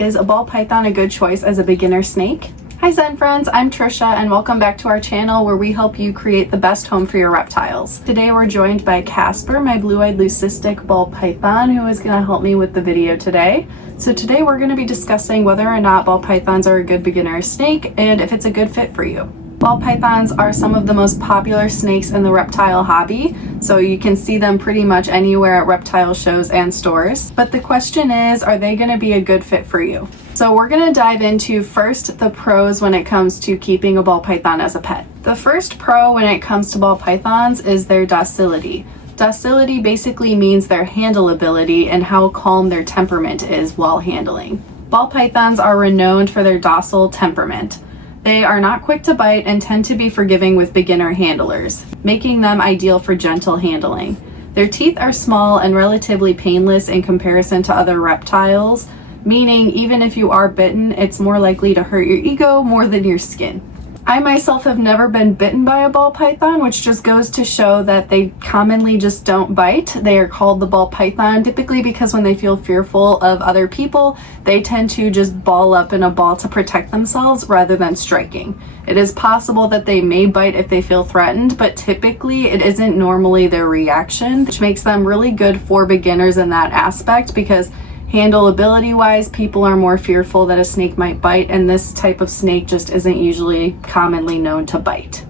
Is a ball python a good choice as a beginner snake? Hi Zen friends, I'm Trisha and welcome back to our channel where we help you create the best home for your reptiles. Today we're joined by Casper, my blue-eyed leucistic ball python, who is going to help me with the video today. So today we're going to be discussing whether or not ball pythons are a good beginner snake and if it's a good fit for you. Ball pythons are some of the most popular snakes in the reptile hobby, so you can see them pretty much anywhere at reptile shows and stores. But the question is, are they going to be a good fit for you? So we're going to dive into first the pros when it comes to keeping a ball python as a pet. The first pro when it comes to ball pythons is their docility. Docility basically means their handle ability and how calm their temperament is while handling. Ball pythons are renowned for their docile temperament. They are not quick to bite and tend to be forgiving with beginner handlers, making them ideal for gentle handling. Their teeth are small and relatively painless in comparison to other reptiles, meaning even if you are bitten, it's more likely to hurt your ego more than your skin. I myself have never been bitten by a ball python, which just goes to show that they commonly just don't bite. They are called the ball python typically because when they feel fearful of other people, they tend to just ball up in a ball to protect themselves rather than striking. It is possible that they may bite if they feel threatened, but typically it isn't normally their reaction, which makes them really good for beginners in that aspect because handle ability wise, people are more fearful that a snake might bite, and this type of snake just isn't usually commonly known to bite.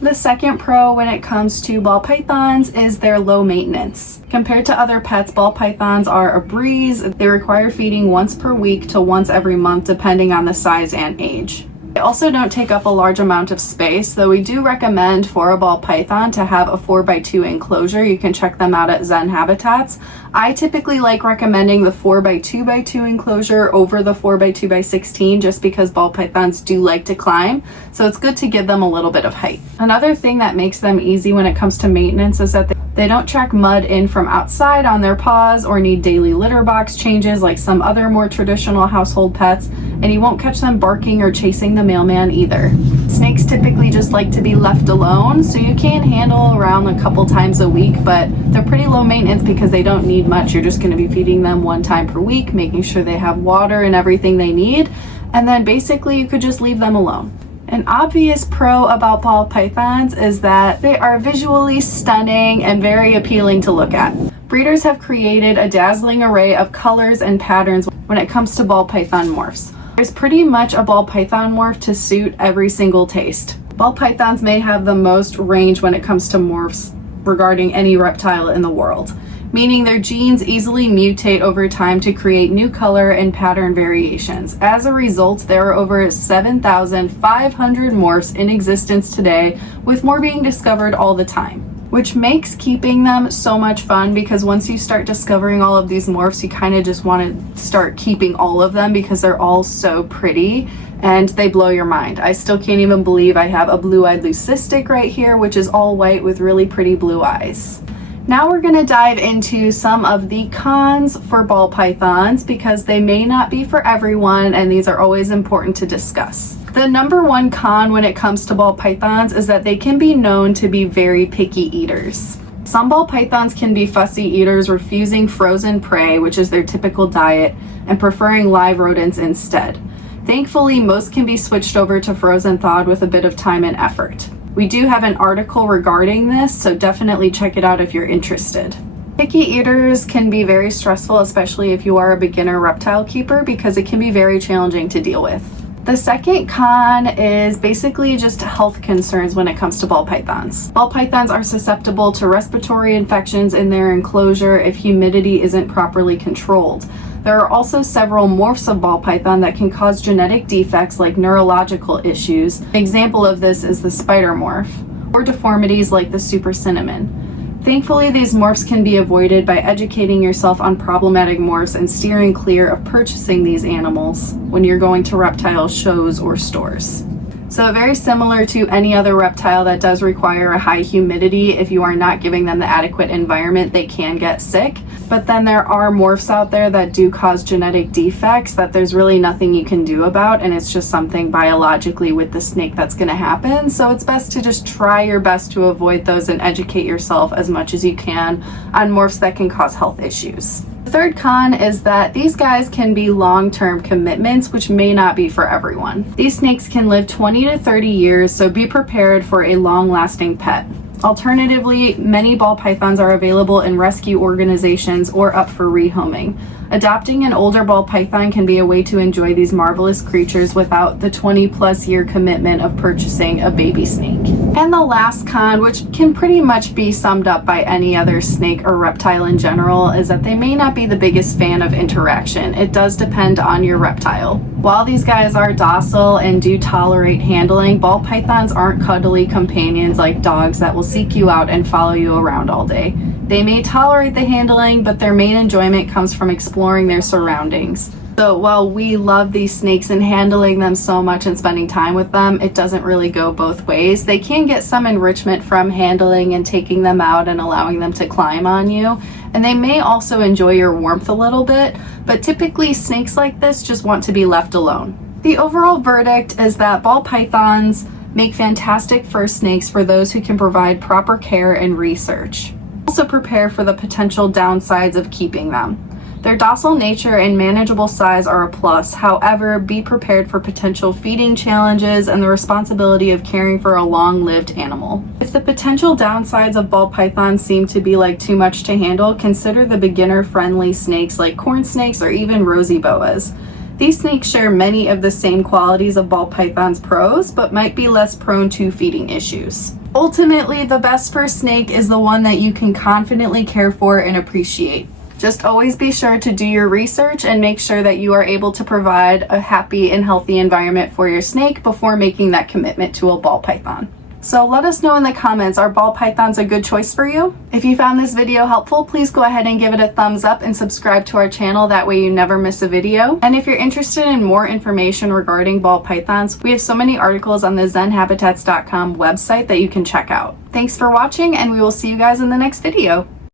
The second pro when it comes to ball pythons is their low maintenance. Compared to other pets, ball pythons are a breeze. They require feeding once per week to once every month depending on the size and age. They also don't take up a large amount of space, though we do recommend for a ball python to have a 4x2 enclosure. You can check them out at Zen Habitats. I typically like recommending the 4x2x2 enclosure over the 4x2x16 just because ball pythons do like to climb, so it's good to give them a little bit of height. Another thing that makes them easy when it comes to maintenance is that they don't track mud in from outside on their paws or need daily litter box changes like some other more traditional household pets, and you won't catch them barking or chasing the mailman either. Snakes typically just like to be left alone, so you can handle around a couple times a week, but they're pretty low maintenance because they don't need much. You're just going to be feeding them one time per week, making sure they have water and everything they need, and then basically you could just leave them alone. An obvious pro about ball pythons is that they are visually stunning and very appealing to look at. Breeders have created a dazzling array of colors and patterns when it comes to ball python morphs. There's pretty much a ball python morph to suit every single taste. Ball pythons may have the most range when it comes to morphs regarding any reptile in the world, meaning their genes easily mutate over time to create new color and pattern variations. As a result, there are over 7,500 morphs in existence today, with more being discovered all the time, which makes keeping them so much fun because once you start discovering all of these morphs, you kind of just want to start keeping all of them because they're all so pretty and they blow your mind. I still can't even believe I have a blue-eyed leucistic right here, which is all white with really pretty blue eyes. Now we're going to dive into some of the cons for ball pythons because they may not be for everyone, and these are always important to discuss. The number one con when it comes to ball pythons is that they can be known to be very picky eaters. Some ball pythons can be fussy eaters, refusing frozen prey, which is their typical diet, and preferring live rodents instead. Thankfully, most can be switched over to frozen thawed with a bit of time and effort. We do have an article regarding this, so definitely check it out if you're interested. Picky eaters can be very stressful, especially if you are a beginner reptile keeper, because it can be very challenging to deal with. The second con is basically just health concerns when it comes to ball pythons. Ball pythons are susceptible to respiratory infections in their enclosure if humidity isn't properly controlled. There are also several morphs of ball python that can cause genetic defects like neurological issues. An example of this is the spider morph, or deformities like the super cinnamon. Thankfully, these morphs can be avoided by educating yourself on problematic morphs and steering clear of purchasing these animals when you're going to reptile shows or stores. So very similar to any other reptile that does require a high humidity, if you are not giving them the adequate environment, they can get sick. But then there are morphs out there that do cause genetic defects that there's really nothing you can do about, and it's just something biologically with the snake that's going to happen. So it's best to just try your best to avoid those and educate yourself as much as you can on morphs that can cause health issues. The third con is that these guys can be long-term commitments, which may not be for everyone. These snakes can live 20 to 30 years, so be prepared for a long-lasting pet. Alternatively, many ball pythons are available in rescue organizations or up for rehoming. Adopting an older ball python can be a way to enjoy these marvelous creatures without the 20+ year commitment of purchasing a baby snake. And the last con, which can pretty much be summed up by any other snake or reptile in general, is that they may not be the biggest fan of interaction. It does depend on your reptile. While these guys are docile and do tolerate handling, ball pythons aren't cuddly companions like dogs that will seek you out and follow you around all day. They may tolerate the handling, but their main enjoyment comes from exploring their surroundings. So while we love these snakes and handling them so much and spending time with them, it doesn't really go both ways. They can get some enrichment from handling and taking them out and allowing them to climb on you. And they may also enjoy your warmth a little bit, but typically snakes like this just want to be left alone. The overall verdict is that ball pythons make fantastic fur snakes for those who can provide proper care and research. Also prepare for the potential downsides of keeping them. Their docile nature and manageable size are a plus. However, be prepared for potential feeding challenges and the responsibility of caring for a long-lived animal. If the potential downsides of ball pythons seem to be like too much to handle, consider the beginner-friendly snakes like corn snakes or even rosy boas. These snakes share many of the same qualities of ball python's pros, but might be less prone to feeding issues. Ultimately, the best fur snake is the one that you can confidently care for and appreciate. Just always be sure to do your research and make sure that you are able to provide a happy and healthy environment for your snake before making that commitment to a ball python. So let us know in the comments, are ball pythons a good choice for you? If you found this video helpful, please go ahead and give it a thumbs up and subscribe to our channel. That way you never miss a video. And if you're interested in more information regarding ball pythons, we have so many articles on the zenhabitats.com website that you can check out. Thanks for watching, and we will see you guys in the next video.